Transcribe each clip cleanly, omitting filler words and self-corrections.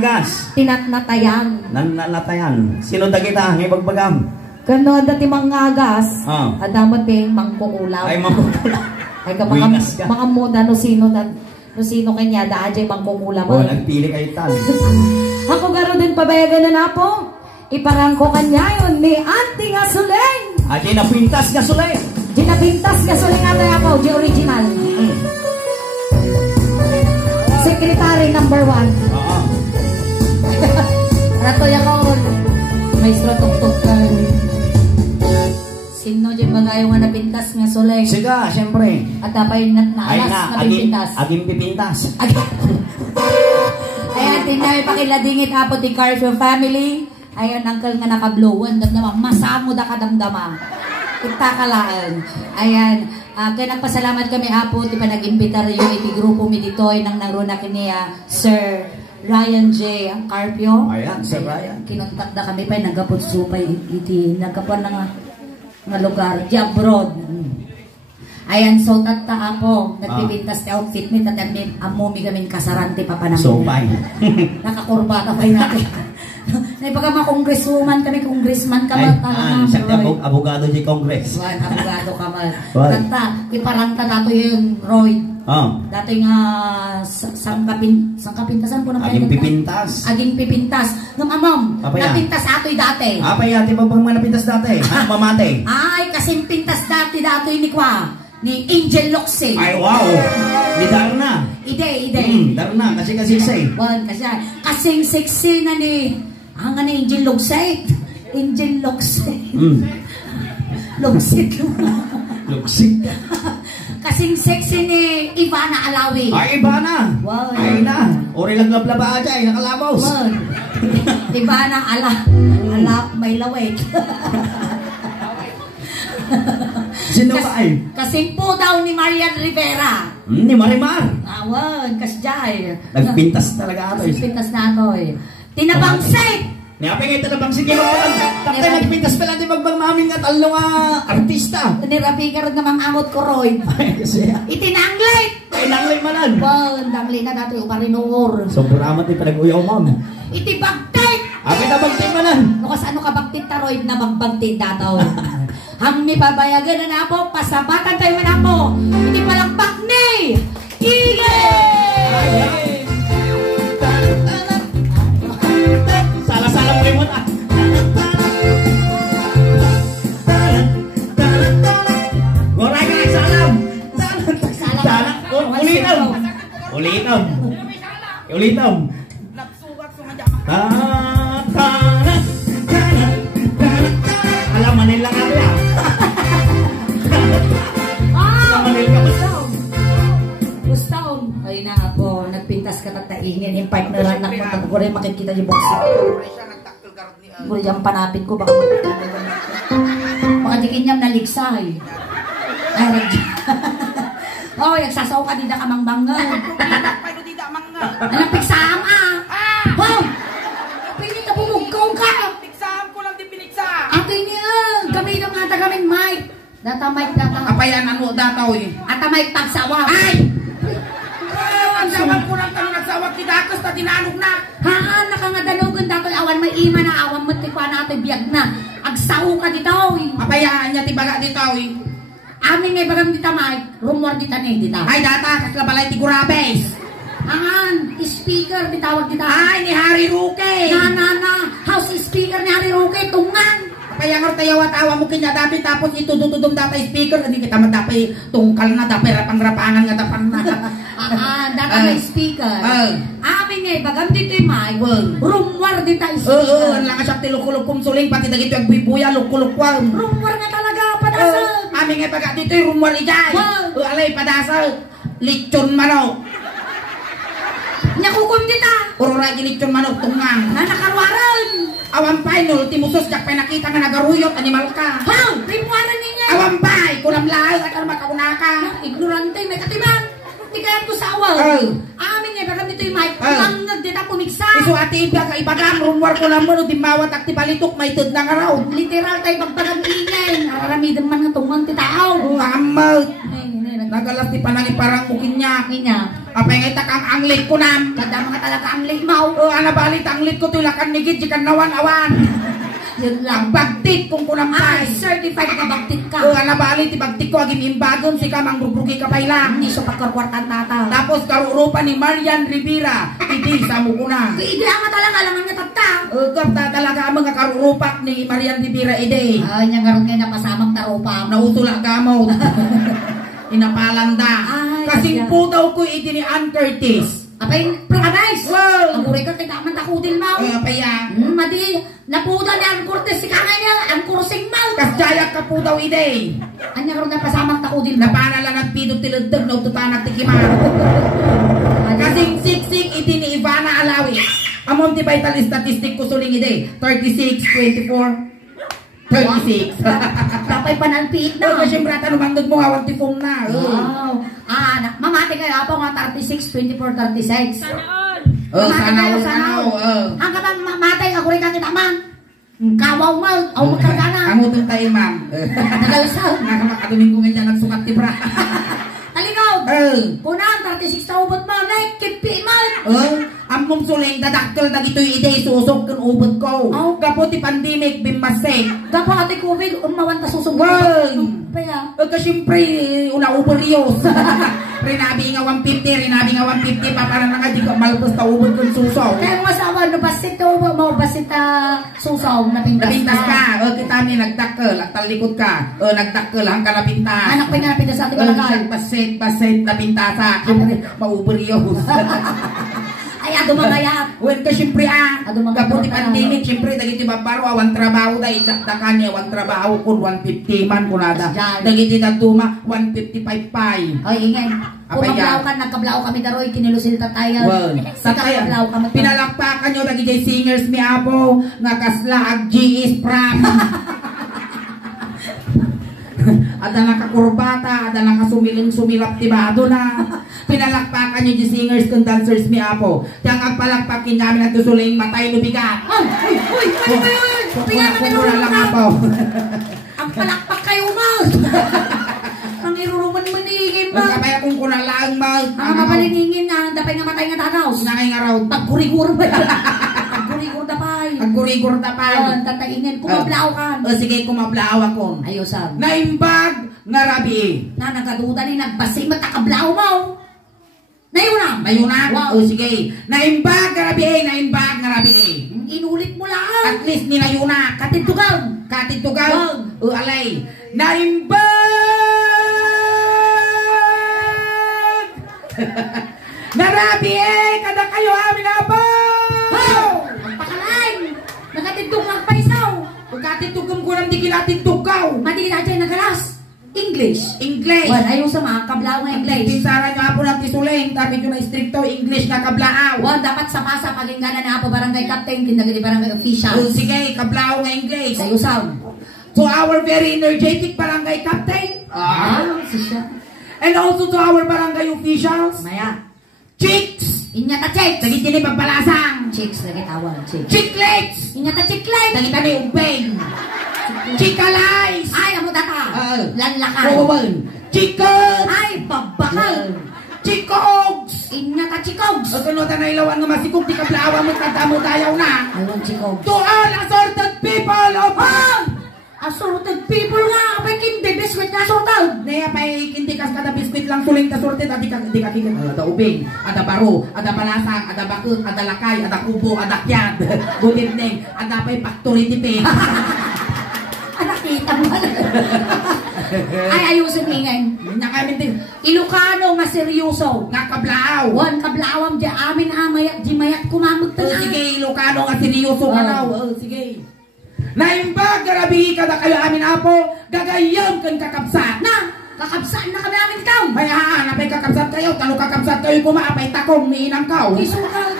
gas. Tinatnatayan. Nanatayan. Sino kita? Ibagbagam. Kano dati mga gas. Oh. Adamot ting mangkukulaw. Ay, mangkukulaw. Ay ka mga muda no sino kanya daadjay mangkukulaw. Oh, nagpili kayo tan. Ako garo din pabayagan na napo. Iparangko kanya yun ni Auntie nga Suleng. At pintas nga Suleng. Ginapintas nga Suleng ate ako, di original. Secretary number 1. Oo. Rato yakon. Maestro tuktok kan. Sino dyan bagay nga napintas nga Suleng? Siga, siyempre. At apay naalas na pipintas. Aging pipintas. Ayan, tingnan pakiladingit apo ti Carpio family. Ayan, uncle nga nakablowan. Damdama, masamo da kadamdama. Itakalaan. Ayan, kaya nagpasalamat kami apo ti panag-imbitar yung iti grupo mi ditoy nang naruna kiniya Sir Ryan J. ang Carpio. Ayan, Sir Ryan. Kinuntak da kami pa, nagkapot supay iti nagkapuan na nga lugar, di abroad. Ayan, so tata apo, nagpipintas ti outfit mi, tatamit amumi kami kasarante pa pa namin. So, bye. Nakakurbata pa natin. Naipaga mga congresswoman kami, congressman ka ba? Siya abogado di Congress. Juan, abogado ka ba? Tata, iparangta dato yung Roy. Dato yung sangkapintasan po ng aging pipintas. Aging pipintas. Namamam, napintas ato'y dati. Apay ati pa bang napintas dati? Mamate. Ay, kasing pintas dati dato'y ni Kwa. Ni Angel Locsin. Ay, wow! Ni Darna. Ide. Darna, kasi say. Wan, kasing sexy na ni ang nga ni Angel Locsin. Angel Locsin. Locsin. Locsin. Kasing sexy ni Ivana Alawi. Ay, Ivana. Wow. Ay na. Ori lang lablaba aja, nakalabaw. Wow. Ivana Ala, may laway. Sino ba ay? Kasing po daw ni Marian Rivera. Ni Marimar. Awan, kasjay. Nagpintas talaga ito. Nagpintas na ito eh. Tinabangsik! Niyapin ito nabangsik yung mga takay nagpintas pala di magbang namin nga talo nga artista. Nirapigar nga mga amot ko, Roy. Itinanglit! Ay, nanglit manan. Wow, nanglit na dati yung marinor. Sobrang amat yung pinag-uyaw, ma'am. Itibagtit! Apit na bagtit manan. Nukas ano ka bagtit ta, Roy, na magbagtit dataw. Hami pabayagan na po, pasabatan tayo na po. Hindi palang bakni! Igay! Salah-salah mo yung mata. Waray ka, salam! Salam! Ulitam! Alam, manila ka pala. Ay na po, nagpintas ka tataingin, yung partner anak mo, tago rin makikita yung boxing. Guri yung panapin ko, baka dikin niyang naligsay. Ay, oh, nagsasaw ka dida ka mangbanggan. Anong piksam Wow! Pili ka bumugkaw ka! Piksam ko lang di piniksa! Ato niya, kami ng ata kaming mic. Data mic, data. Apayanan mo dataw eh. Ata mic pagsawa. Ay! Ang sawag ko lang tanong nagsawag ti Dakos na tinanog na. Haan, nakangadanugan dato'y awan may ima na awan mo tikwa na ito'y biyag na. Agsaw ka dito eh. Apayaan niya ti baga dito eh. Amin ngay bagang dita mic, rumor dita ni dita. Ay data, kasla balay ti Gurabes. Haan, speaker ditawag dita. Ay, ni Harry Roque. Na, house speaker ni Harry Roque, tungan. Kaya nga tayo at awa mo kanya dati tapos ito dududum data speaker hindi kita matapay tungkal na dapay rapang-rapangan nga tapan na. Data may speaker. Amin ngay bagam dito yung mic, rumor dita speaker. Oo, ang langas siya tilukulog kumsuling pati dagito yung buibuya lukulog-wang. Rumor nga talaga, padasal. Amin ngay baga dito yung rumor ijay. Alay padasal, lechon manok. Nyakukum dita. Puro lagi lechon manok tungang. Nakarwaran. Awan pay no timusos jak nakita nga nagaruyot animal ka. How? Rimuanan niya. Awan pay kunam lahat at makauna ka. Ignorante may katibang. Tigayan ko sa awal. Amin niya bagam dito yung mic. Lang nagdita pumiksa. Isu ati iba ka ibagam rumor ko lang mo no dimawat ak ti balitok may tud na ngaraw. Literal tay pagpagam ingay. Nararamidan man nga tungman ti tao. Amot. Nagalas ti panangi parang mukin niya. Niya. Apay ngay takang anglit ko nam. Ganda mga talaga ang limaw. Ana balit anglit ko tulakan nigit jikan nawan-awan. Yun lang. Ang bagtik kung kunampay. Certified ka bagtit ka. Ana balit ti bagtik ko agim imbagon si ka mangrubrugi ka pa ilang. Hindi so pagkarkwartan tata. Tapos karurupa ni Marian Rivera. Hindi sa mukuna. Hindi nga talaga alangan niya tata. Kapta talaga ang mga karurupak ni Marian Rivera ide. Ay, niya garon ngayon na pasamang tarupa. Nautula gamot. Inapalanda. Ay, Kasing yeah. po daw ko iti ni Ann Curtis. Apay, promise. Wow! Ang uri ka tinaman takudin mo. Apaya. Madi, napuda ni ang kurtes si kangay niya, ang kursing mo. Kasjayak ka po daw ide. Anya karon na pasamang takudin mo. Napana lang ang pidot tilagdag na ututanag tikima. Kasing siksik iti ni Ivana Alawi. Among ti vital statistic ko suling ide. 36, 24, 36. Kapay panalpiit na. Kasi brata lumandog mo awan ti phone na. Wow. Mamati kayo po nga 36, 24, 36. Sanaw. Ang kapag mamatay, ako rin kang itaman. Kawaw mo, aw magkargana. Ang utong tayo, ma'am. Nagalasaw. Nakamakaduming ko nga nagsukat ti bra. Taligaw. Kunang 36 na ubot mo, like, kipi mo. Ang mong suling dadakkel na gito'y ide susok kung ubod ko. Gapo ti pandemic bimasek. Gapo ati COVID, umawan ta susong. Paya. Siyempre, una uberios. Rinabi nga 150, pa para nga di ko malpos ta ubod kung susaw. Kaya mo sa awan, basit to, mo basit susaw, napintas ka. Kita mi nagdakkel, at talikod ka. Nagdakkel, ang ka napintas. Anak pa nga napintas sa ating balagay. Basit, napintasa. Mauberios. Ay, ado mangayat. Wen ka siyempre Ado mga kaputi pandemic, siyempre, dagiti babaro, awan trabaho da, itaktakan niya, awan trabaho kun 150 man kunada. Dagiti nagtuma, 155 pay. Ay, ingay. Kung mablaw ka, nagkablaw kami daroy, kinilusil tatayan. Sakaya, pinalakpakan nyo, dagiti singers mi apo, nga kasla ag GS Pram. Ada nakakurbata, ada nakasumilap tibado na. Pinalakpakan niyo yung singers kung dancers mi apo. Tiyang agpalakpakin namin at tusuling matay lubigat. Uy! Pumula lang apo. Ang palakpak kayo mo! Ang iruruman maningin mo! Magkabaya kung kunalang mo. Ang mapaliningin nga, dapay nga matay nga tanaw. Sinakay nga raw. Pagkurigur ba? Pagkurigur dapay. Pagkurigur dapay. Tataingin, kumablaw ka. Sige, kumablaw ako. Ayosab. Naimbag nga rabi. Na nagaduda ni nagbasing matakablaw mo. Nayuna. Wow. Sige. Naimbag nga rabi. Inulit mo lang. At least nilayuna. Katitugaw. Alay. Naimbag nga rabi kada kayo amin apa. Pakalay. Nakatitug magpaisaw. Katitugam ko lang di kinatitugaw. Mati na dyan nagalas. English. Well, ayaw sa mga kablaw nga English. Pinsara nyo po ng tisuling, tapi nyo na stricto English nga kablaaw. Well, dapat sa pasa pagingganan na po barangay captain, kinagadi barangay official. Sige, kablaaw nga English. Ayaw sound. To our very energetic barangay captain. Siya. And also to our barangay officials. Maya. Chicks. Inya ta chicks. Dagit yun pagpalasang. Chicks, lagi tawag. Chicks. Chicklets. Inya ta chicklets. Dagit na yung umpeng. Chickalais. Ay, amo data. Lanlakan. Chikot. Ay, babakal. Chikogs. Inya ta chikogs. Ano ta na ilawan nga masikog, di kablaawa mo katamo tayaw na. Ayun, chikogs. To all assorted people of assorted people nga, apay kindi, biskuit nga assorted. Naya pa'y kinti kas kada biskuit lang suling assorted, adi ka kikin. Ada ubing, ada baro, ada palasang, ada bakut, ada lakay, ada kubo, ada kyad. Good evening, ada pa'y factory tipe. Nakita mo. Ay, ayusin ingay. Nakamin din. Ilocano nga seryoso. Nga kablaaw. Wan kablawam di amin amayat di mayat kumamag tala. Sige, Ilocano nga seryoso ka daw. Sige. Naimbag, garabi ka na kayo amin apo, gagayam kang kakapsat. Na, kakapsat na kami amin kaw. May napay kakapsat kayo, talo kakapsat kayo kumaapay takong ni inang kaw. Isuka,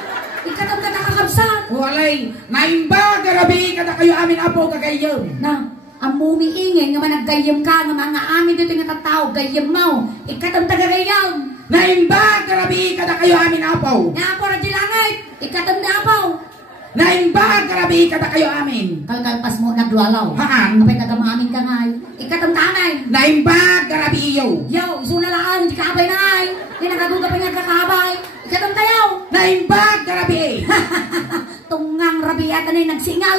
ikatam ka kakapsat. Walay, naimbag, garabi ka na kayo amin apo, gagayam. Na, ang mumiingin nga managgayam ka, nga mga amin dito nga tatao, gayam mo, ikatam tagagayam. Naimbag, garabi ka na kayo amin apo. Nga po radyo langit, ikatam na apaw. Naimbag karabi kata kayo amin. Kalkalpas mo naglalaw. Haan? Kapay nagamamin ka ngay. Ikatang tanay. Naimbag karabi iyo. Yaw, isunalaan, hindi kabay na ay. Hindi nakaduga pa nga kakabay. Ikatang tayaw. Naimbag karabi. Tungang rabiat na nagsingal.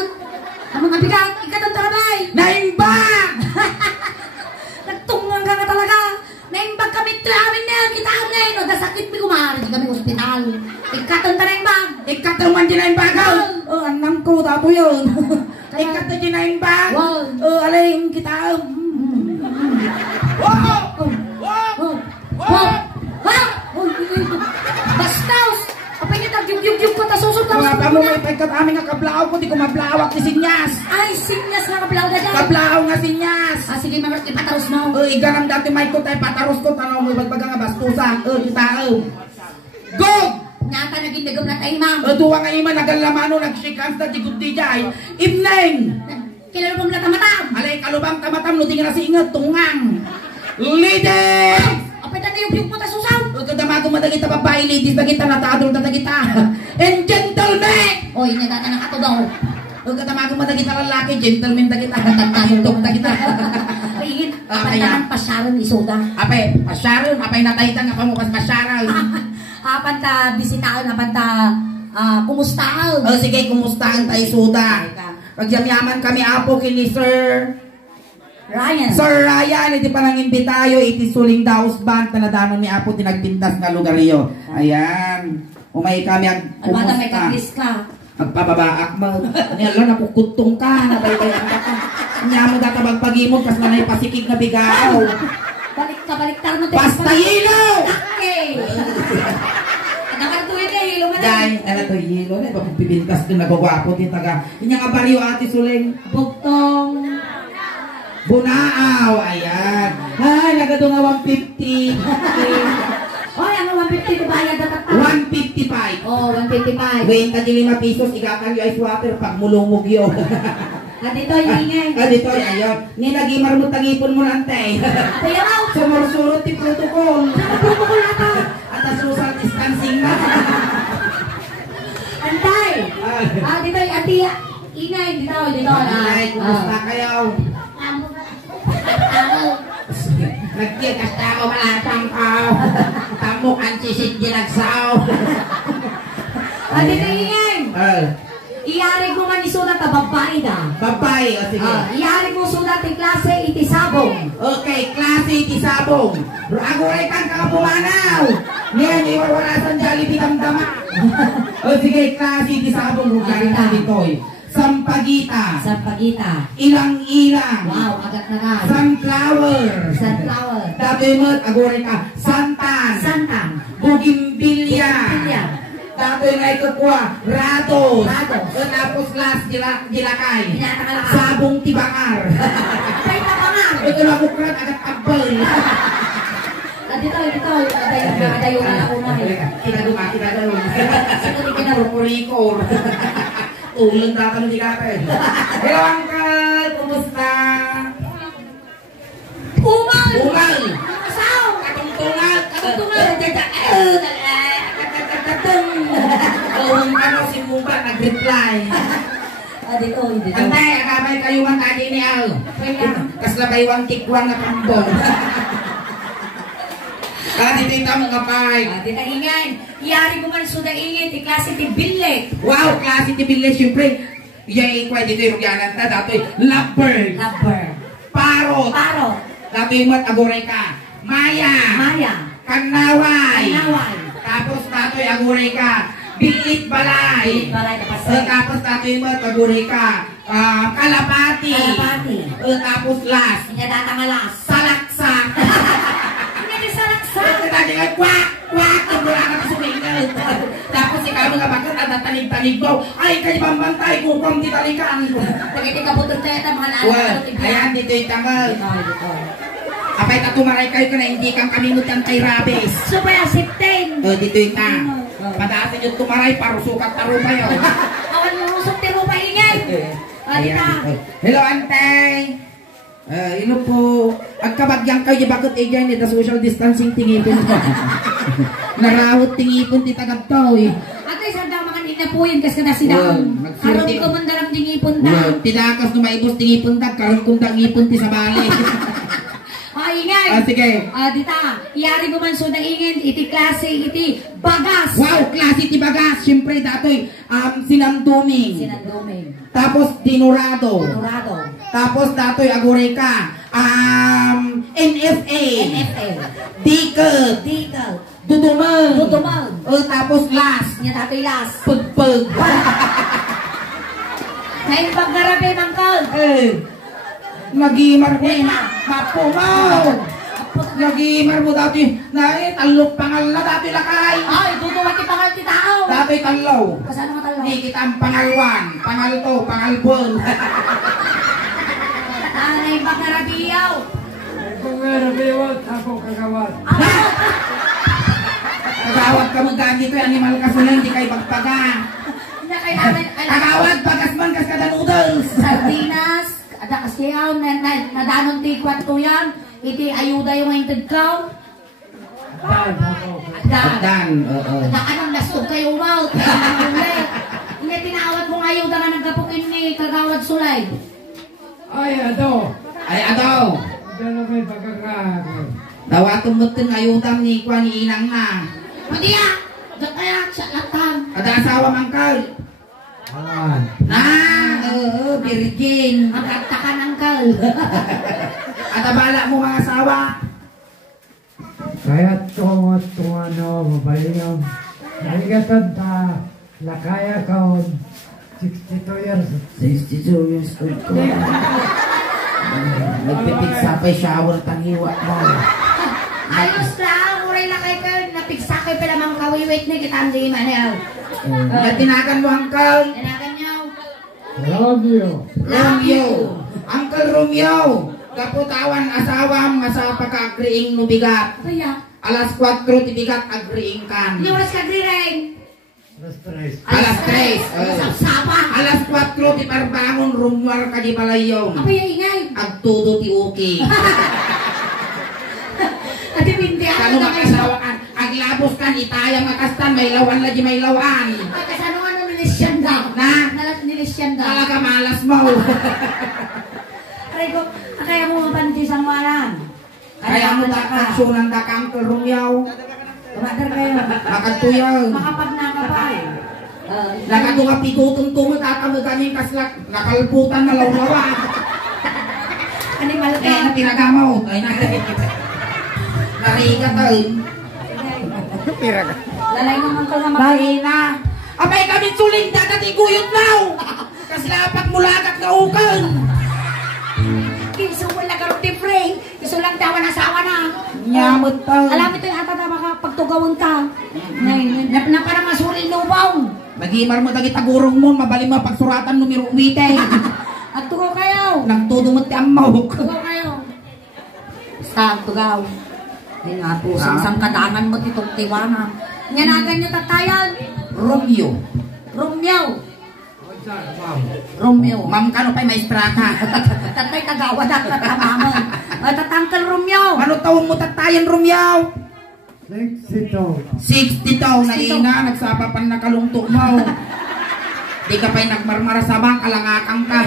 Ang mga bigat, ikatang tarabay. Naimbag. Nagtungang ka nga talaga. Naimbag kami ito amin na kita na yun. Nasakit mi kumari, di kami ospital. Ikatang tanaimbag. Ikatang man dinaimbagaw. Oh, anam ko tapo yun. Ikatang dinaimbag. Wow. Alay yung kita. Bastaw! Apa niya tag-yung-yung ko, tasusod ka Mga pa mo may pagkat amin nga kablaw ko, di ko mablawak ni Sinyas. Ay, sinyas na kablaw na dyan. Kablaw nga Sinyas. Sige, mga ipataros na. Iganam dati may ko tayo pataros ko, tanaw mo bagbaga nga bastusan. Kita. Go! Nata naging dagam na tayo, ma'am. Duwa nga ima nagalamano, nagsikans na digod di jay. Evening! Kilala mo mula tamatam. Alay kalubang tamatam, no di nga nasi ingat, tungang. Ladies! Apa na yung mo tasusaw? Kadamago madagita babae, ladies, bagita natadol natagita. And gentlemen! Oy, nagata na kato daw. Kadamago madagita lalaki, gentlemen dagita. Tatagtok dagita. Kaingin, apa na pasyaran ni Soda. Ape, pasyaran, apay natayta nga pamukas pasyaran. Apan ta bisitaon, apan ta kumustahan. Sige, kumustahan tayo, Soda? Pagyamyaman kami apo kini Sir Ryan. Sir Ryan, iti pa nang imbitayo, iti suling daos band na nadano ni apo tinagpintas nga lugaryo. Ayan. Umay kami ang Almada may kumusta. kaklis ka. Magpababaak mo. Niyalo, napukutong ka. Nabaybayan ka ka. Niya mo data magpagimod, kas manay pasikig na bigaw. Baliktar mo. Basta hilo! Okay. Nakartuin na hilo mo na. Dahil, ano to, hilo na. Pagpipintas ko nagwagwapo din taga. Inya nga baryo ati suling. Bugtong. Bunaaw. Ayan. Ay, nagado nga 150. Oy, ano 150 bayad na tata? 155. Oh, 155. Wait, tadi 5 pesos, igakan yung ice water pag mulungog yun. Dito yung ingay. Dito, ayun. Nilagi marunong tagipon mo lang, te. Kaya raw. Sumursurot yung protocol. Protocol ata. At ang social distancing na. Antay. Dito yung atiya. Ingay, dito. Ay, kumusta kayo? Nagtikas na ako malatang kao. Tamok ang sisit ginagsaw. Dito yung ingay. Iyari ko man isulat na babae na. Babae, o sige. Iyari ko sulat yung klase iti sabong. Okay, klase iti sabong. Ako ay kang kakapumanaw. Ngayon, iwawarasan Jollibee ng dama. O sige, klase iti sabong. Hugarin na dito'y. Sampagita. Sampagita. Ilang-ilang. Wow, agad na nga. Sunflower. Sunflower. Dati mo, agorin ka. Santan. Santan. Bugimbilya. Bugimbilya. Dati nga ikukuha. Rados. Rados. Tapos last, gilakay. Ginakalakay. Sabong tibangar. Apay na pa nga. Ito na bukrat, agad tagbal. Dito. Adayo na ako na. Kinaduma. Sino di Kinarumurikor. Tulong na kami kate. Hello, Uncle! Kumusta? Umal! Saw! Katungtungal! Kawang ano si Mumba nag-reply. Dito. Antay, agabay kayo man tadi ni Al. Kaslabay wang tikwang na pambong. Dito yung tamang kapay. Dito ingay. Iyari ko man suda ingay. Di klase ti bilek. Wow, klase ti Billy, siyempre. Iyay ikway dito yung rugyanan ta. Dato'y lovebird. Parot. Dato'y mat aguray ka. Maya. Kanaway. Tapos dato'y aguray ka. Bilit balay. Tapos dato'y mat aguray ka. Kalapati. Tapos last. Salaksak. Tadi nga, kwak! Wala ka sumingal. Tapos ikaw mga bakit at tanig-tanig mo. Ay, kayo bambantay kung kung titalikan. Pagkiti ka putong tayo mga Well, ayan, dito yung tangal. Apay tatumaray kayo ka na hindi kang kamimutan kay Rabes. So, kaya 15. Dito yung tang. Padaasin yung tumaray, parusukat taro kayo. Awan mo rusok tiro pa ingay. Hello, antay. Ino po, agkabagyang kayo bakit egyan ita social distancing tingipin ko. Narawot tingipin ti tagaptaw eh. Ate, saan daw mga na po yun kasi na sila. Karoon ko man dalang dingipon na. Tidakas no maibos dingipon ta, karoon kong dangipon ti sa bali. Ingay. Sige. Dita, iyari ko man so na ingin, iti klase, iti bagas. Wow, klase ti bagas. Siyempre datoy, sinanduming. Sinanduming. Tapos dinurado. Dinurado. Tapos datoy agoreka. NFA. NFA. Dikot. Dikot. Dudumang. Dudumang. Tapos las. Nya datoy las. Pagpag. Ngayon paggarabi, mangkal. Nagimar mo mapumaw. Nagimar mo dati na talok pangal na dati lakay. Ay, duduwat ti pangal ti tao. Dati talaw. Kasano nga talaw? Di kita ang pangalwan, pangal to, pangalbon. Anay paggarabiyaw. Pagarabiyaw, ako kagawad. Kagawad ka mo dati to, animal ka sila, hindi kayo pagpaga. Kagawad, pagasman kas kada noodles. Sardinas. Ada kasi yaw, nadanon ti kwento yan. Iti ayuda yung hinted ka. Dan. Ada anong lastog kayo wow. Hindi tinawad mong ayuda nga nagkapukin ni Kagawad Sulay. Ay, ado. Dalo may pagkakaroon. Dawatom mo tin ayuda ni Kwan ni Inang na. Pati ya, kaya siya latang. Ada asawa mangkal. Awan. Virgin. Magkatakan ang kal. At abala mo mga asawa. Kaya ito ano, mabayang. Nagigatan ta, lakaya kaon. 62 years. 62 years old ko. Nagpipigsa pa'y shower tangiwa mo. Ayos lang, uray na kayo ka. Napigsa kayo pala mga kawiwit ni kita ang di manayaw. Tinagan mo angkal. Tinagan niyaw. Romeo. Uncle Romeo. Kaputawan asawam nga sa pagka-agriing no bigat. Kaya, Alas 4 ti bigat agriing kan. hindi oras ka grireng. Alas 3. Sapa. Alas 4 ti parbangon rumwar ka di balayon. Apa yung ingay? Agtudo ti uki. At hindi Kano ako makasawaan? Aglabos kan itayang makastan may lawan la di may lawan. Ay, kasano nga nung nilisyan daw? Na? Nilisyan daw. Talaga malas mo. Aray ko, kaya mo mapanti sa malan. Kaya mo ta sunan da ka Uncle Romeo. Kumatar kayo. Makatuyaw. Makapagnaka pa eh. Nakatunga pikutong tumot at kaming kaslak. Nakalputan na lawlawa. Animal ka. Na pinagamaw. Ay na. Nariga tayo. Lalay naman ka nga Mahina. Abay kami suling dadating guyot now. Kaslapak mulagat na ukan. Kiso wala ka rin frame. Kiso lang dawan asawa na. Nyamot tayo. Alam ito yung ata na makapagtugawin ka. Na parang masuri lubaw. Magimar mo dagi tagurong mo. Mabali mo pagsuratan numero umite. At tugaw kayo. Nagtudumot ti amaw. Tugaw kayo. Sa tugaw. Hindi nga po, sang kadangan mo itong tiwana. Nyanagan niyo tatayan. Romeo. Romeo. Ma'am kano pa'y maestra ka. Tatay tagawa na tatamaman. Tatangkal Romeo. Ano taon mo tatayan Romeo? 62. 60 taon na ina. Nagsapapan na kalungto mo. Di ka pa'y nagmarmara sa bang kalangakang ka.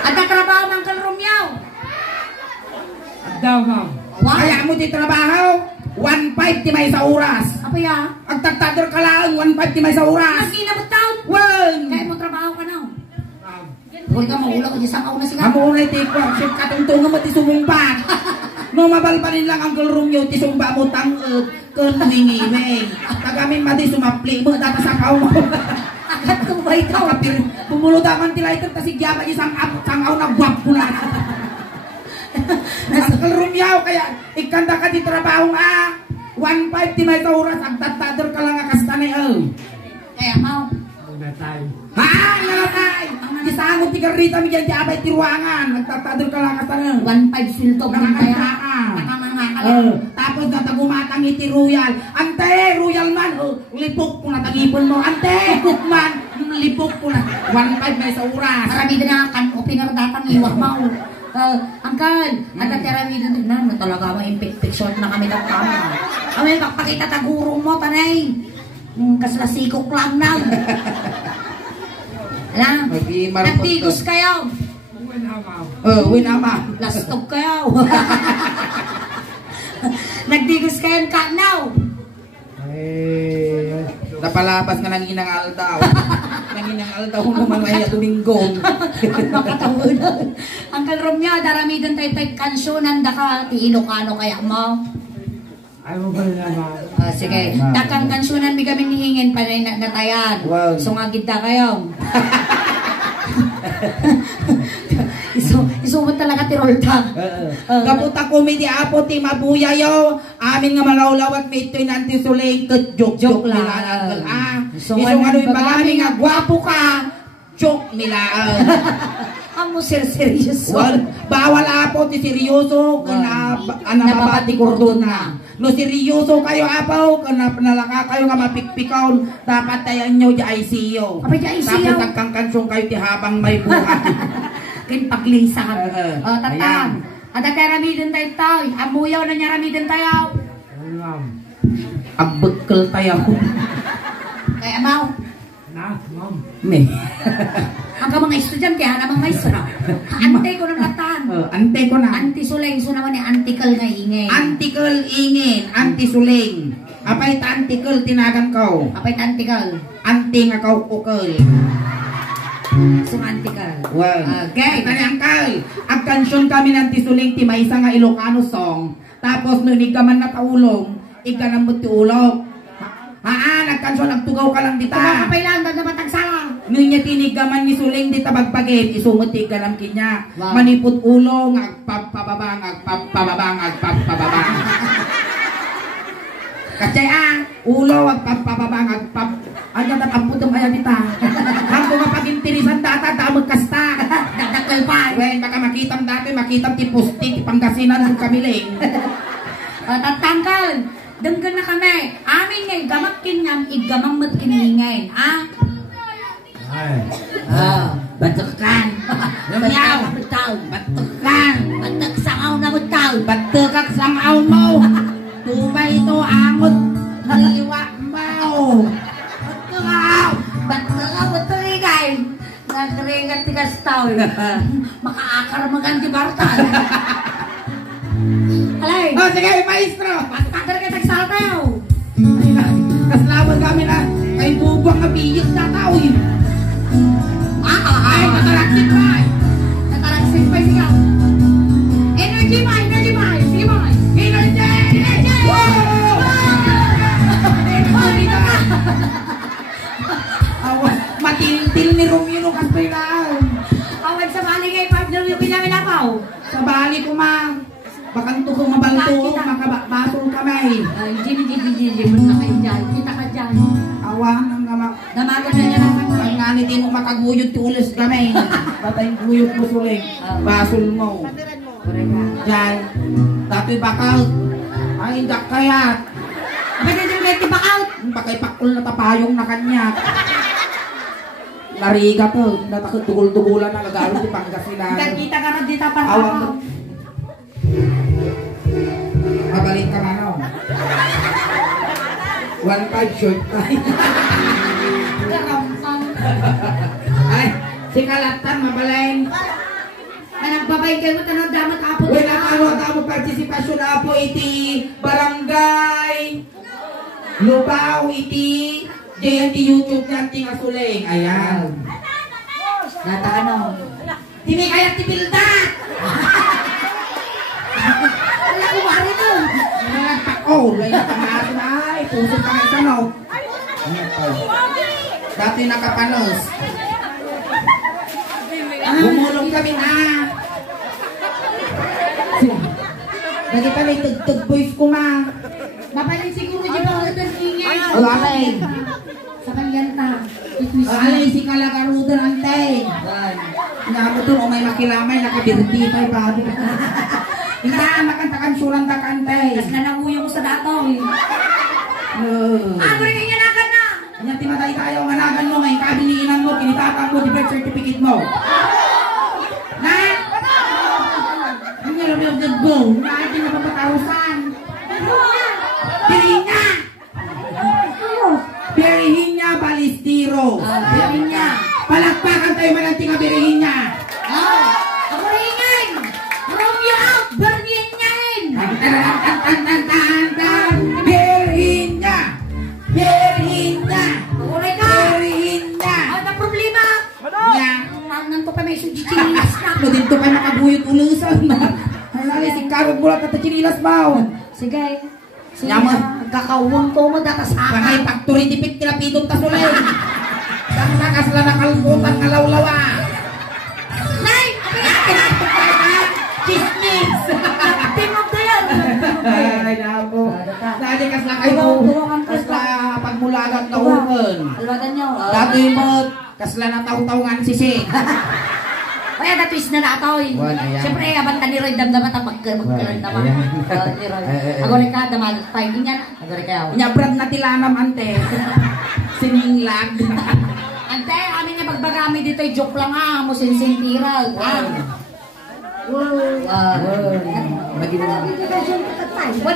At tatrabaho ng kal Romeo. Daw, ma'am. Kaya mo di trabaho. 1.5 ti may sa oras. Apa ya? Ang tagtador ka lang. 1.5 ti may sa oras. Naginabot taon. Kaya mo trabaho ka na. Huwag ka maula ko di sangaw na siya. Amo na ti ko. Siyempre katungtungan mo ti sumumbat. No mabalpanin lang ang Romeo ti sumba mo tangod. Kung hingimeng. Kagamin mati sumapli mo. Tatasakaw mo. Akat ko ba ito? Pumulutaman ti laiter. Tasigya ka isang sangaw na guwap ko na. Uncle Romeo, kaya ikanda ka di trabaho nga. 1.5 ti may oras. Ang tatador ka lang kastanay. Kaya mau. Natay. Ha? Nalatay! Gisangot ti garita mi dyan di abay ti ruangan. Nagtatador ka lang kastanay. 1.5 siltog ng kaya. Nakakantaan. Nakamangakala. Tapos natagumatang iti Royal. Ante, Royal man. Lipok ko na tagipon mo. Ante, Cookman. Lipok ko na. 1.5 may sa oras. Marami din na kan o pinardatang iwak mau. Angkan, at tarami din na talaga mo infection na kami ng kama. Kami pakita tagurong mo tanay. Kaslasikok lang na. Alam, nagdigos kayo. Winama. Lastog kayo. Nagdigos kayo ka now. Eh, Napalabas nga nanginang aldaw. Nanginang aldaw naman ay Domingo. Ang makatawanan. Ang kalrom niya, daramigan tayo kansyonan, daka ti Ilocano kaya mo. ay mo ba naman? Sige, dakang kansyonan mi kami nihingin pa na natayan. Wow. So nga gita kayo. Isumot talaga ti Rolta. Kaputa komedi apo ti mabuyayo. Amin nga malawlawat may ito'y nanti suling joke lang. So ano yung bagami nga gwapo ka. Joke nila. Amo seryoso. Bawal apo ti seryoso kana anababati kordon na. No seryoso kayo apo kana panalaka kayo nga mapikpikaon dapat tayan nyo di ICU. Abay, di ICU. Tapos nagkangkansyon kayo ti habang may buhay. Kin paglisan. Ayan. Tatang. Ada kay ramiden tayo. Amuyaw na niya ramiden tayo. Ay ma'am. Agbekkel tayo. Kaya mau. Na, ma'am. Me. Ang ka mga estudyante, namang maestro. Ante ko ng katan. Ante ko na. Anti suling, so naman ni antikal nga ingay. Antikal ingin, anti suling. Apay ta antikal tinagan ko. Apay antikal. Anti nga kau ukol. So antikal. Well, Okay. Kani angkal. Ang kansyon kami ng tisuling ti may isa nga Ilocano song. Tapos nunig ka man na taulong, ika na mo ti ulog. Nagkansyon, nagtugaw ka lang dita. Tumakapay lang, doon na matagsalang. Nunya tinigaman ni suling di tabagbagit, isumuti ka lang kinya. Wow. Manipot ulong, agpapababang, agpapababang, agpapababang. Kasi ulo, agpapababang, Ayan at ang putong ayaw dita. Ang kumapagintirisan data, damag kasta. Dadakal pa. Wen, baka makitam dati, makitam ti pusti, ti Pangasinan ng kamiling. Tatangkal. Denggan na kami. Amin nga, gamak kinyam, igamang mat kiningay. Ay. Batukan. Yaw. Bataw. Batukan. Batak sangaw na bataw. Batukak sangaw mo. Tumay ito angot. Liwa mo. Bataw. Bataw. Bataw. Nagringat tigas tao. Makaakar maganti bartal. Alay. Sige, maestro. Pagkakar kita saltaw. Ay na, kaslaban kami na. Kay bubang na biyot na tao eh. Ay, nataraksik pa eh. Nataraksik pa siya. Energy ba? Energy ba? Sige ba? Energy! Energy! Dito ka! Matintil ni Romero Castellan. Awag sa bali kay partner yung pinaminapaw. Sa bali ko ma. Bakang tukong mabalto, makabasol kamay. Ay, Jimmy, mo na kayo dyan. Kita ka dyan. Awan ang naman. Damagan na niya naman. Ang nganitin mo makaguyot ti ulis kamay. Batay guyot mo suling. Basol mo. Diyan. Dati bakal. Ay, hindi kaya. Abay na dyan kayo tibakaut. Bakay pakul na tapayong na kanya. Nariga to. Natakot tugul-tugulan na nagaro ti Pangasinan. Kita ka rin dito Awang para Mabalik ka man, 1.5 short time. Ay, si Kalatan, mabaleng. Ay, nagbabay kayo mo tanong damat apo. Wala tamo partisipasyon na po iti barangay. Lubao iti JNT YouTube niya iti ngasuling. Ayan. Nata ka no. Hindi kaya tibilda. Wala ko mari no. Lay na pangasin. Ay, puso pa kayo no. Dati nakapanos. Bumulong kami na. Dati pa may tugtug voice ko ma. Mapalit siguro dyan ako ng ingay. Alay. Sa kanyanta. Alay si Kalagarudan ante. Nga mo doon o may makilamay nakadirti pa ibago. Hindi makantakan suran ta kante. Tapos nananguyong sa datong. Rin niya nakan na. Kanya timatay tayo managan mo ngayon kabiniinan mo kinitatan mo di birth certificate mo. Na? Ang alam mo yung go. Natin na papatarusan. Dili na. Birihin niya, balistiro. Birihin niya. Palakpakan tayo mananting ang birihin niya. Ako ringin! Romeo out! Birihin niya rin! Birihin niya! Birihin niya! Tuloy ka! Birihin niya! Ano problema? Niya! Nanto pa may chinilas na. No, dito pa nakabuyot ulusan. Halali, si Karol bulat at chinilas mo. Sige. Sige. Yaman. Kakawang ko mo datas Pangay haka. factory tipit tilapidong tasulay. Nakas lang nakalbutan kalawlawa. Nay! Chismis! Timog na yan! Ay, nako. Dati kas lang kayo. Tulungan ka Kas lang pagmulagat na upan. Alwagan niyo. Dati mo, kas lang nataw-tawngan sisi. Kaya na-twist na natoy. Wan, ayan. Siyempre, abang ni Roy damdaman at magkaroon naman. Ayan. Ni Roy. Agore ka, daman. Tayo niya. Agore kayo. Nyabrad na tilanam ante. Sininglag. Ante, amin niya pagbagami dito, joke lang ha. Musinsing tirag. Wala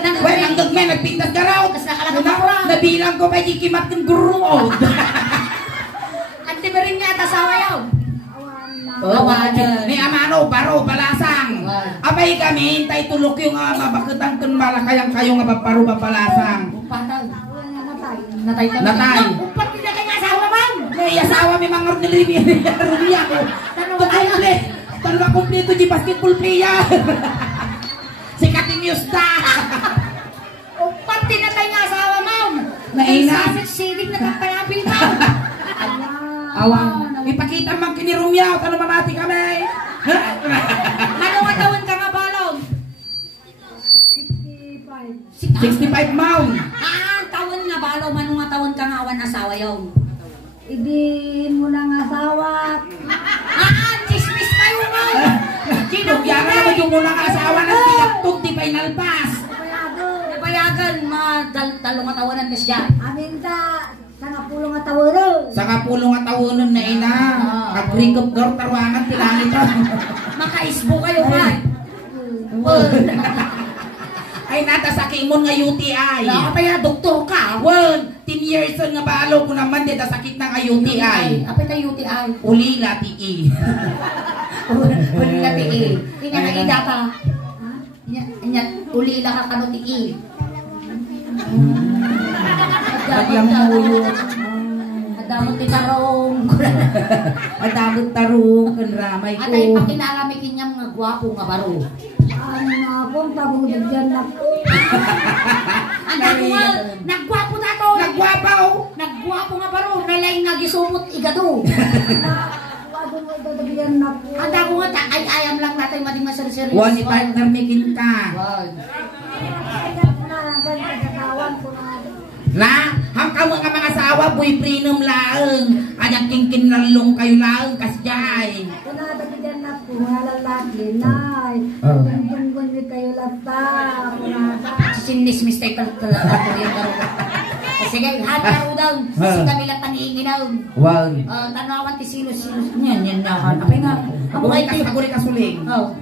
na. Well, ang dugme, nagpintas ka raw. Tas nakalagay ako ra. Nabilang ko pa ikimat ng guruod. Ante ba rin niya, tasawa yun? Ni amano, baro, balasang. Abay kami, hintay tulok yung mabakitang kun malakayang kayo nga baparo babalasang. Patay. Natay ka. Natay. Upat nila kanya asawa bang? May asawa may mga rumiya ko. Tanong Tanong kompleto di basketball player. Si Kating Yusta. Upat tinatay nga asawa ma'am. Naina. Sasit silig na kapayapin ka. Awang. Ipakita man kinirumyaw. Tanong mamati kami. Manong tawon ka nga balong? 65 mound. Tawon nga balong. Manong tawon ka nga awan asawa yung? Ibihin mo ng asawa. Chismis kayo mo! Kaya nga naman yung unang asawa ng pinagtog di pa inalpas. Nabayagan, talong atawanan ka siya. Aminta, sa pulong at tawuro. Sa kapulong at tawonon na ina. Kagrikop gor tarwangan tilang ito. Makaisbo kayo pa. Ay nata sa kimon nga UTI. Kaya doktor ka. 10 years nga balo ko naman dito sakit ng UTI. Apay tayo UTI. Ulila TI. Ulila TI. Inya nga idata. Inya ulila ka kano TI. Bagyang muyo. Adamot ti tarong. Adamot tarong kan ramay ko. Atay pakilala mi kinyam nga gwapo nga baro. Ano na akong pagudad dyan na po. Ang datuwa, nagwapo na to. Nagwapaw. Nagwapo nga baro. Nalay nga gisumot igado. Wado mo dadagyan na po. Ang dako nga, ay ayam lang natin mating masari-sari. One ni partner making ka. Kaya na, ganyan katawan ko na. Na, hangkaw nga mga asawa, boyfriendom laeng. Anyang kingkin lalong kayo laeng kasjay. Kung nadagyan na po, mga lalaki na. Tunggun kayo lata. Sinis mistake ka talaga rin baro. Sige, hata daw. Kasi kami lang tangiingin daw. Wow. Tanawan ti silos-silos. Yan na. Apay nga. Ako ay ti. Aguri ka suling. Oh.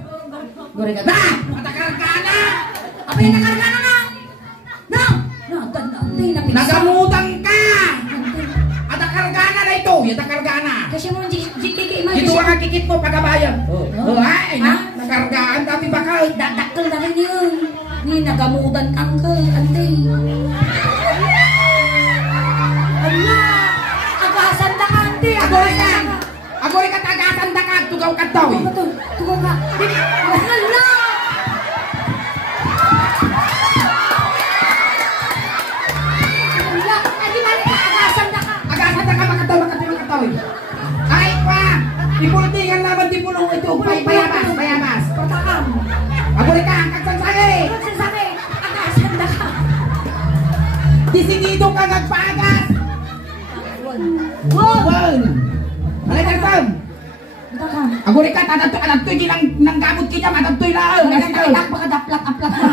Guri ka. Na! Matakarga na! Apay nakarga na na. No. Nagamutang ka! Atakarga na na ito. Yatakarga na. Kasi mo jikiki mo. Ito ang kikit mo pagkabayan. Ay, na. Nakargaan dami bakal. Dadakkel na rin yun. Ni nagamudan kang ka. Antay. Ala! Agasan na ka, ante! Aguri ka! Aguri ka tagasan da ka! Tugaw ka daw! Tugaw ka! Ala! Ala! Ay, di balik ka! Agasan na ka! Agasan da ka! Makataw! Ay pa! Ipultingan naman di pulong ito! Bayabas! Patakam! Aguri ka! Kagsansari! Sasabi! Agasan na ka! Disidido ka nagpaagas! Wow! Alay ka Sam! Patakam! Aguri ka! Tanatoy nang gamot kanya! Matantoy lang! Nagkakatak baka daplat-aplat na.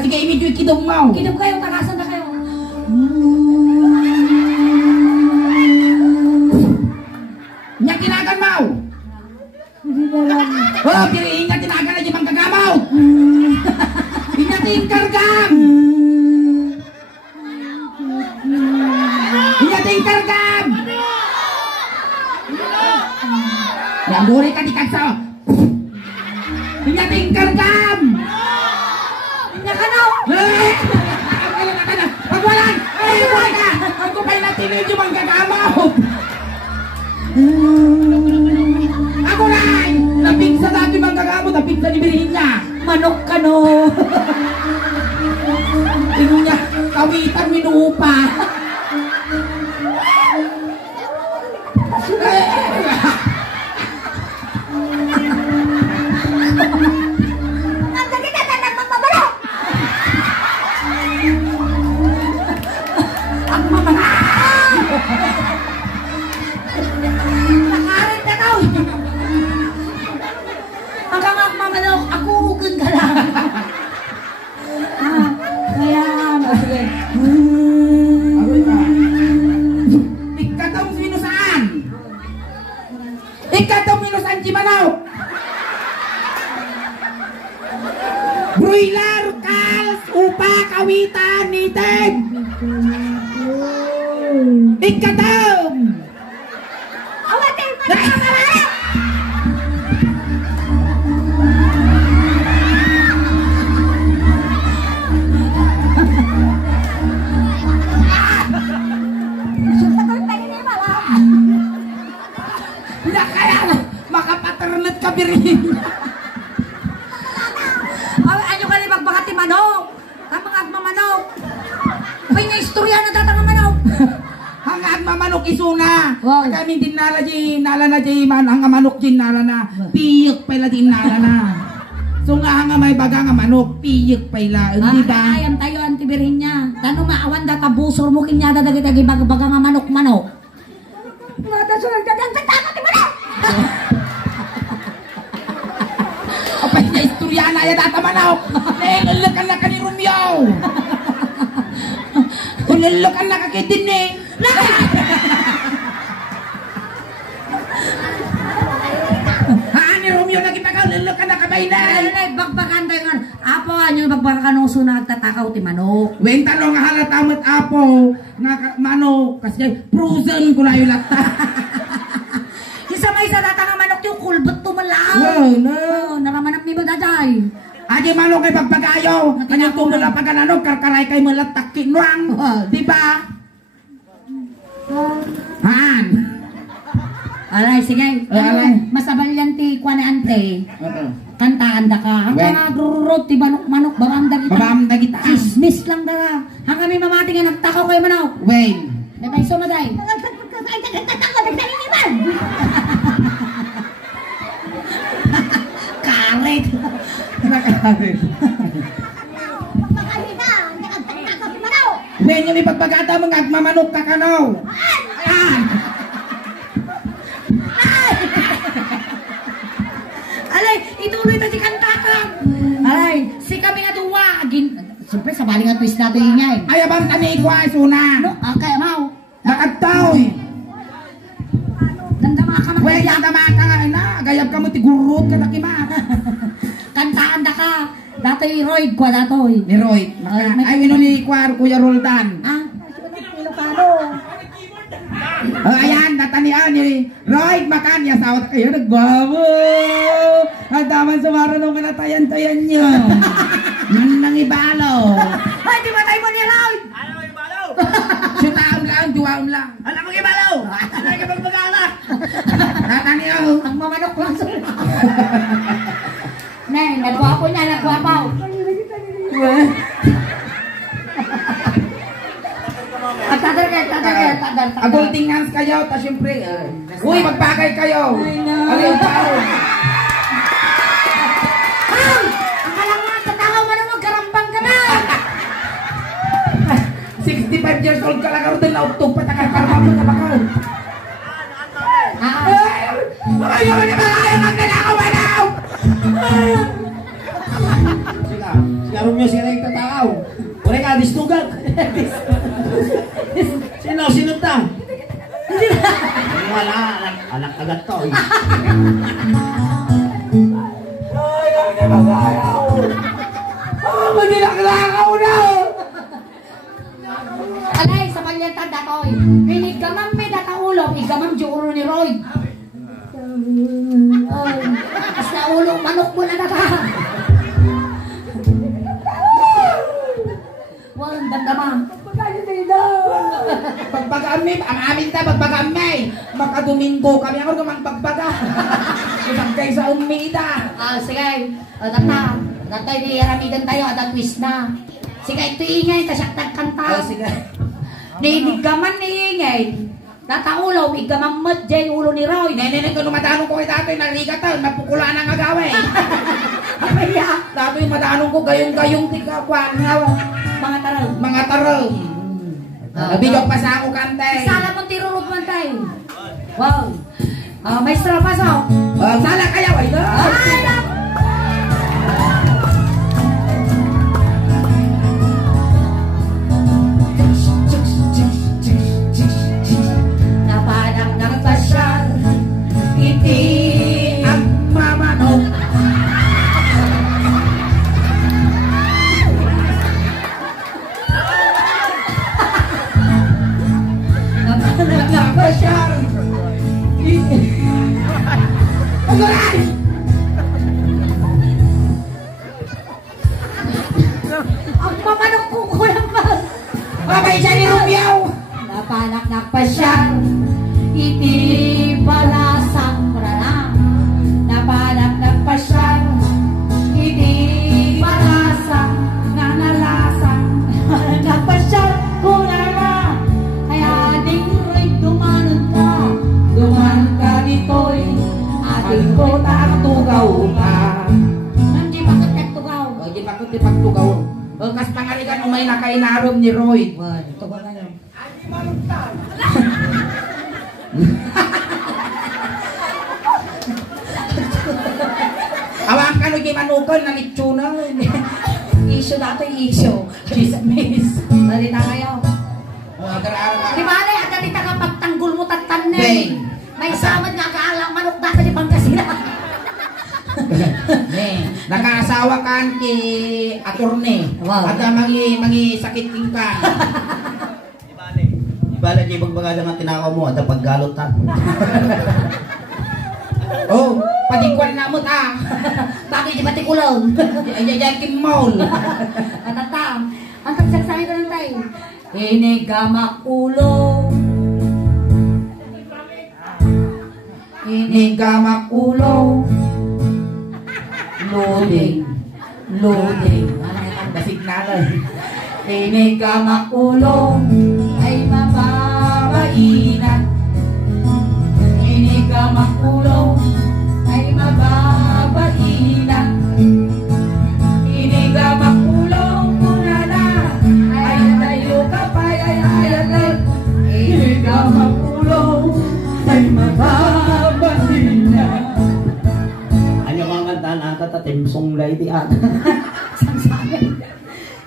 Sige, imidyo ikidong mo! Kinap kayo, tagasan na kayo. Nya tinagan mo! Oh, diriin nga tinagan na di bang kagamaw! Inyatin kargang! Inyating kargam! Yang buri ka di kansa. Inyating kargam! Nakanaw! Pagwalan! Ay, buhay ka! Ako pa'y natinid yung manggagamaw! Ako na! Napigsa dati manggagamaw, napigsa ni Birihin niya! Manok ka no! Tingin niya, kawitan minupa! Nakarit na daw! Hanggang magmamanok, ako hugod ka lang. Kaya nga, sige. Aroy ka. Ikatong minusaan! Ikatong minusaan, Chimanaw! Broiler, kals, upa, kawitan, nitig! Ikatong! Awatin pa na kamara! Hindi kaya makapaternet ka Birihin. Ano ka ni magbakati manok? Ang mga agmamanok. May na-istorya na tatang manok. Hangad mamanok isuna. Wow. Kami din nala na man ang manok din nala na. Piyok pala din nala na. So nga nga may baga nga manok, piyok pala, di ba? Ayam tayo antibirin niya. Tano maawan data busor mo kinya dadagi baga nga manok-manok. Mata sunang dagang tataka ti manok. Apay na istorya na ya data manok. Ululakan na ka ni Romeo. Ululakan na ka kay Dine. Haan ni Romeo lagi pa ka, ululakan na ka ba Ay, bagbagan tayo nga. Apo, anyo bagbagan uso na nagtatakaw ti manok. Wen talo nga halatamat apo nga manok kasi frozen ko na yung lata. Isa may isa data nga manok yung kulbot tumalaw. Wow, no. Naramanap ni mo daday. Aji manok kay pagpagayo, kanyang tumula pagkananok karkaray kay malatak kinwang, di ba? Han. Alay, sige. Alay. Masabal yan ti kwa ni ante. Kantaan da ka. Hanggang nga grururot ti manok-manok baramdag ita. Baramdag ita. Chismis lang da. Hanggang may mamati nga nagtakaw kayo manok. Wayne. Datay sumaday. Karet. Nakarit. Wayne yung ipagpagata mga agmamanok kakanaw. Han. Alay, ituloy ta si kantakang. Alay, si kami nga duwa. Siyempre, sa bali nga twist nato yun niya eh. Ay, abang kami ikwa, suna. Ano? Kaya mau. Nakagtaw eh. Dandama ka Wait, magkaya. ang ka nga na. Gayab ka mo, tigurot ka na kima. Kantaan da ka. Datoy Roy, kwa datoy. Ni Roy. Ay, ino ni Kwar, Kuya Roldan. Ah? Ayan, natanian ni Roy, makan ya sawat kayo, nagbago. At daman sumara nung kanatayan-tayan nyo. Manang ibalo. Ay, di ba tayo mo ni Roy? Ano mo ibalaw? Siyutaam lang, duwaam lang. Ano mo ibalaw? Ano ka magpagala? Nataniaw. Ang mamanok lang sa Nay, nagwapo niya, nagwapaw. At tadar. Adulting hands kayo, ta syempre. Uy, magpakay kayo. Ay, no. Ano tao? Ay! Ang kalangan, tatakaw mo na magkarambang ka na! 65 years old ka lang karoon din, nautog pa takarkarma mo na bakaw. Ayaw na ba? Ayaw na ako manaw! Sila Romeo sila yung tatakaw. Wala ka, distugan. Sino ta? Wala, anak agad to. Ayaw na ba? Ayaw! Hindi na kalakaw na! Alay, sa kapalyan tanda toy. Inigamam may dataulo, igamam di ulo ni Roy. Ay, mas na ulo, manok mo na ka. Walang damdama. Pagpag-amay, ang amin ta, pagpag-amay. Makadomingo kami, ako naman pagpaga. Isang kayo sa umida. Sige, tata, natay di aramidan tayo, ada twist na. Sige, ito ingay, tasaktan kanta. Sige. Nigaman ni ingay. Nataulo, igaman mo dyan ulo ni Roy. Nene, kung matanong ko kay dati, narigat ta, napukulaan ang agawin. Kaya, Dati matanong ko, gayong-gayong tika-kwan. mga taraw. Mga tarong. Nabigok pa sa ako kante. Sala mong tirurog man tayo. Wow. Maestro, pasok. Sala kaya, ay na. Napanak ng pasyal, Iti ang mamanok. napanak ng pasyal. Pagulay! Ang mamanok ko kulang pa. Babay siya ni Rubiaw! Napanak ng pasyal, iti balasang ranang. Napanak ng pasyal, iti balasang nanalasang. Napanak pasyal, kunara. Kaya ating rin dumanon ka dito'y ating ko tugaw ka. Hindi bakit nagtugaw? Hindi pa ko tipagtugaw. Kas pangaligan umay na kay narom ni Roy. Ito ba na yun? Awang ka no gimanukon na litsuna. Issue na ito yung issue. Chismis. Malita kayo. Di ba na yung dati ka pagtanggol mo tatan na Bang. may samad nga kaalang manok dati di Pangasinan. Nakaasawa kan ki attorney. Wow. At mangi sakit king ka. Bala di bagbaga nga tinakaw mo, ada paggalutan. Oh, padikwan na mo ta. Bakit di pati kulong? Ayan kim mall. Atatam. Ang tagsagsabi ko lang tayo. Inigamak ulo. Inigamak ulo. Loading. Loading. Basignalan. Inigamak ulo. Ay mababainan. Inigamak ulo. Ay mababainan. Inigamak ulo. Kunana. Ay tayo kapay. Ay ayatay. Inigamak ulo. Ay mababainan. Ano mga kantaan ata tatimsong lady at.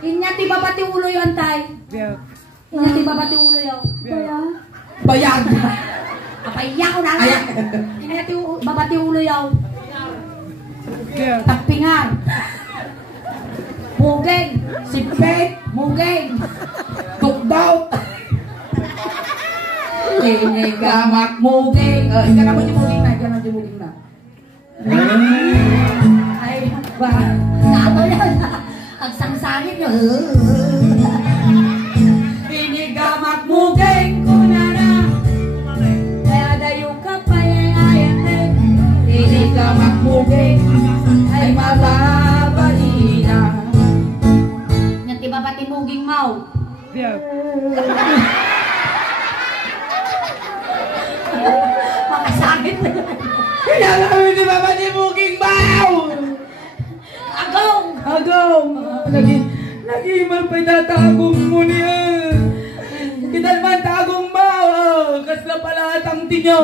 Inyati babati ulo yun, tay. Inyati babati ulo yun. Bayag. Apaya ko na lang. Inyati babati ulo yun. Tapingan. Mugeng. Sipet. Mugeng. Tukdaw. Inigamak mugeng. Ika na mo di muging na. Ika na di muging na. Ay, ba? Nato yan. Ang sangsalit nyo. Inigamak mugeng kunana. Kaya dayo ka pa ayan eh. Inigamak mugeng ay mababalina. Nga tiba pati muging mau. Makasagit na. Kaya kami di ba ba di muging baw? Agong! Agong! Lagi man pa'y tatagong mo niya. Kita naman tagong ba? Kas na pala atang tinyaw.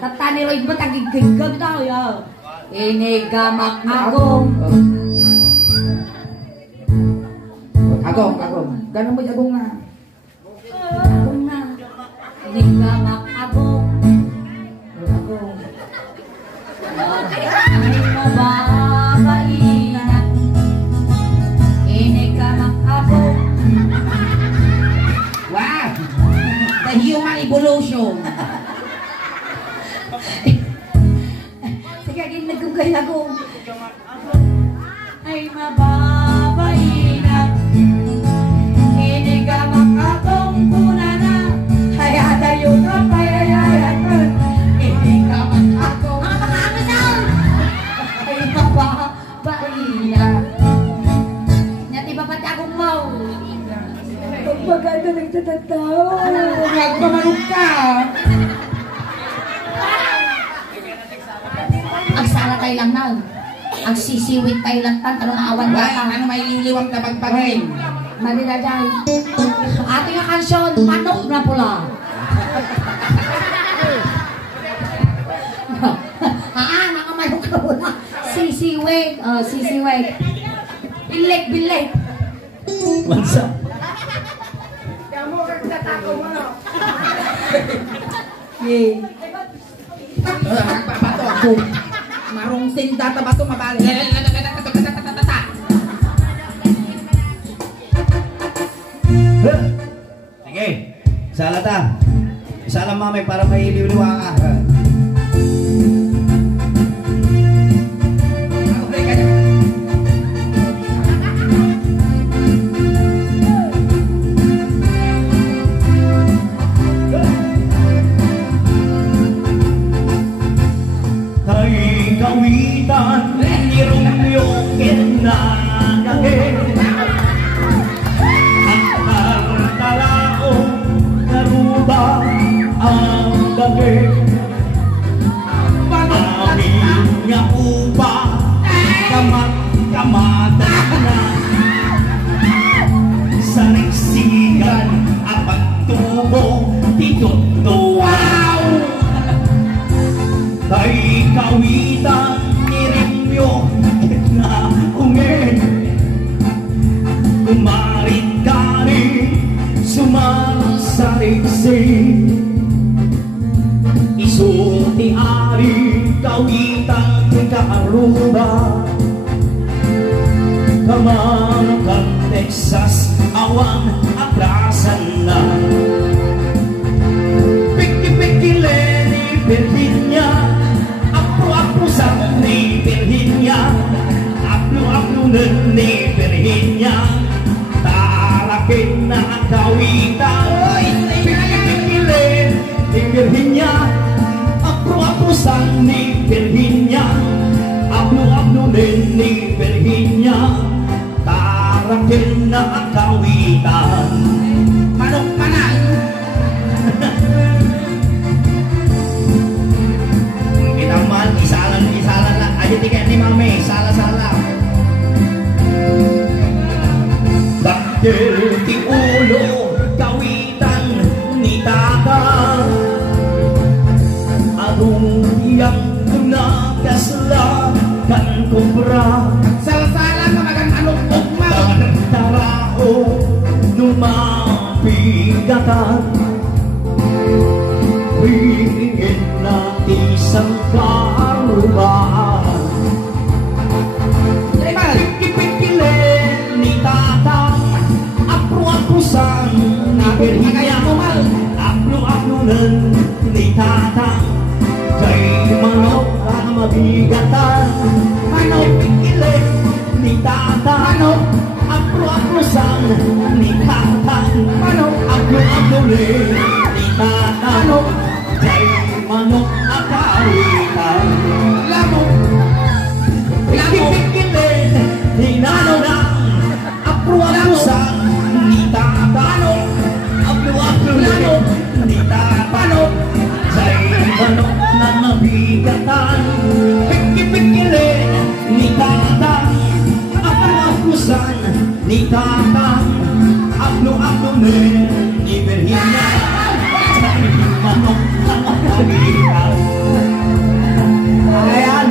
Tatani Roy ba tagigigag tayo? Inigamak agong. Agong, agong. Gano'n mo agong na? Agong na. Inigamak agong. Agong. Ay mababainan. lotion. Sige, ginagugay ako. Ay mababay na, kinigamak akong kunana, kaya tayo na payayayatan, kinigamak akong ay mababay na. Nyati ba pati akong mau? Pagpagano nagtatatawa. Nagpamanok ka. Agsara tayo lang na. Agsisiwit tayo lang tan, anong awan Wala, ka? ano may liliwang na pagpagain? Manilagay. Ating nga kansyon, manok na pula. Nakamanok na pula. Sisiwit. Oh, sisiwit. Bilik. Mansa. Yay. Bato ako. Marong sindata bato mabali. Sige, sala ta. Sala mami para may liwliwa ka. Tay kawitan ni Romeo kinagagin ang tartalaong naruba ang daging amin nga upa kamatan na sa nagsigan at pagtubo titutuwaw. Tay kawitan ni Rimyo na ungin kumarit ka rin sumasariksi isulti ari kawitan kaaruba kamang kang Texas awan atrasan na piki-piki Lenny Virginia sa ni Virginia, aplu-aplu ni Virginia, tarakin na kawitan, pipilin ni Virginia, aplu-aplu sa ni Virginia, aplu-aplu ni Virginia, tarakin na kawitan. Manok manang. Naman, isalan lang. Ayo tiket ni mami, sala-sala. Bakil ti ulo, kawitan ni tata. Arong yang nagasla kan kumbra. Sala-sala ka magang anok ugma. Tarao, numapigatan. Ringin na isang karubaan. Pipikilin ni tatang apru-aprusan na Virginia. Apru-aprunan ni tatang kay manok ang mabigatan. Pipikilin ni tatang apru-aprusan ni tatang apru-aprunan ni tatang kay manok akawitan. Lamok. Pipikilin ni nanang apru-aprusan ni tatang apru-aprunan ni tatang kay manok na mabigatan. Pipikilin ni tatang apru-aprusan ni tatang apru-aprunan ni Virginia. Manok na mabigatan. Ayan.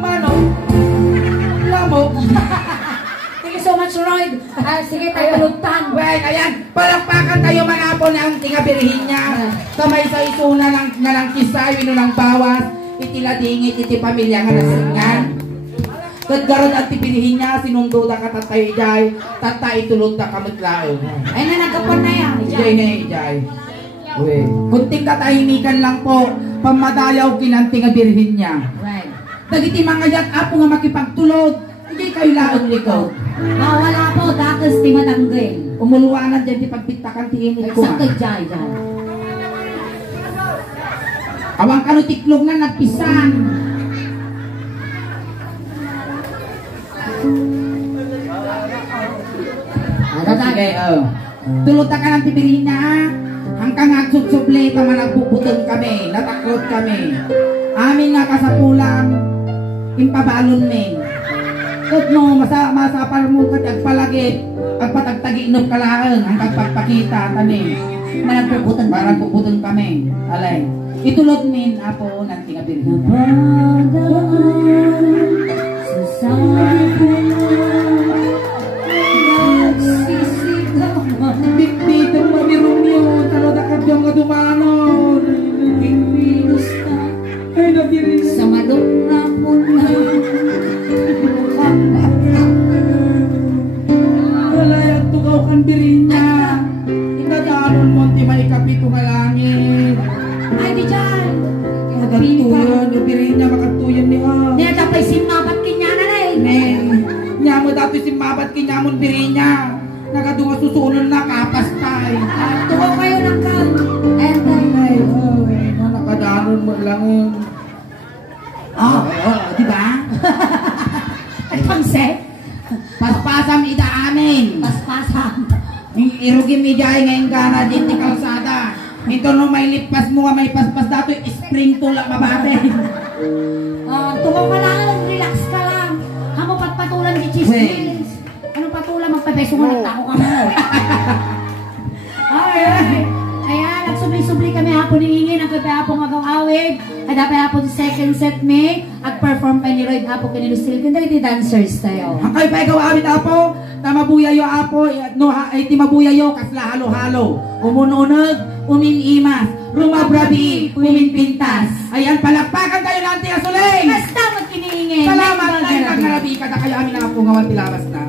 Manok. Lamok. Thank you so much, Roy. Sige tayo lutang. Well, ayan. Palakpakan tayo mga po ng tingabirihin niya. Kamay sa isuna na lang kisay, wino ng bawas. Itiladingit, iti pamilya nga nasingan. Kadgarod at tipilihin niya, sinundo da ka tatay ijay. Tatay itulog da ka mutlaong. Ay na nagkapon na yan. Ijay na ijay. Kunting katahimikan lang po, pamadayaw kinanting nga birhin niya. Right. Dagiti mga yat apo nga makipagtulog, hindi kayo laong likod. Wala po, dakas di matanggil. Umuluwanan dyan di pagpitakan ti init ko. Sakay dyan dyan. Awang kano tiklog na nagpisan. Sige, tulot ka ng tibirina ha. Hanggang agsubsubleta man nagpuputol kami, nataklot kami. Amin nga kasapulang, impabalon men. Kud no, masapar mo kat agpalagit, agpatagtaginop kalaan, hanggang pagpakita kami. Marang puputon kami. Alay. Itulot min, apo, ng tingabirina. Bigtitong mamirong yun, talo na kabyong nga dumanon. Ay, nabirin. Sa malong na po na. Wala yung tugaw kan birin niya. Inadanon mo, di maikapito nga langit. Ay, di dyan. Magatuyan, yung birin niya, makatuyan niya. Niya tapay simapat kinyana na eh. Neng, niya mo dati simbabat kinyamon birin niya. Nagadunga susunod na kapastay. Tukaw kayo ng kal. And then, Ay, nakadanon mo lang. Di ba? ay pangset. Paspasam ida amin. Paspasam. Irugim ida ay ngayon ka na dito kalsada. Ito no may lipas mo nga may paspas dato, spring tulak mababe. Tukaw ka lang, relax ka lang. Hamo pagpatulan di chismis. Anong patulan magpabeso mo nagtako ka mo. Ay. Ayan, nagsubli-subli kami hapon ni Ingin, ang kape hapon agaw awig. At dapat hapon second set me, ag-perform pa ni Lloyd hapon kanilusil. Kanda iti dancers tayo. Hakay pa ikaw awit apo, tamabuyayo apo, no ay timabuyayo kasla halo-halo. Umununag, uminimas, rumabrabi, uminpintas. Ayan, palakpakan tayo ng tingasuling. Basta magkiniingin. Salamat tayo kang narabi ka na kaya amin na apo ngawan tilabas na.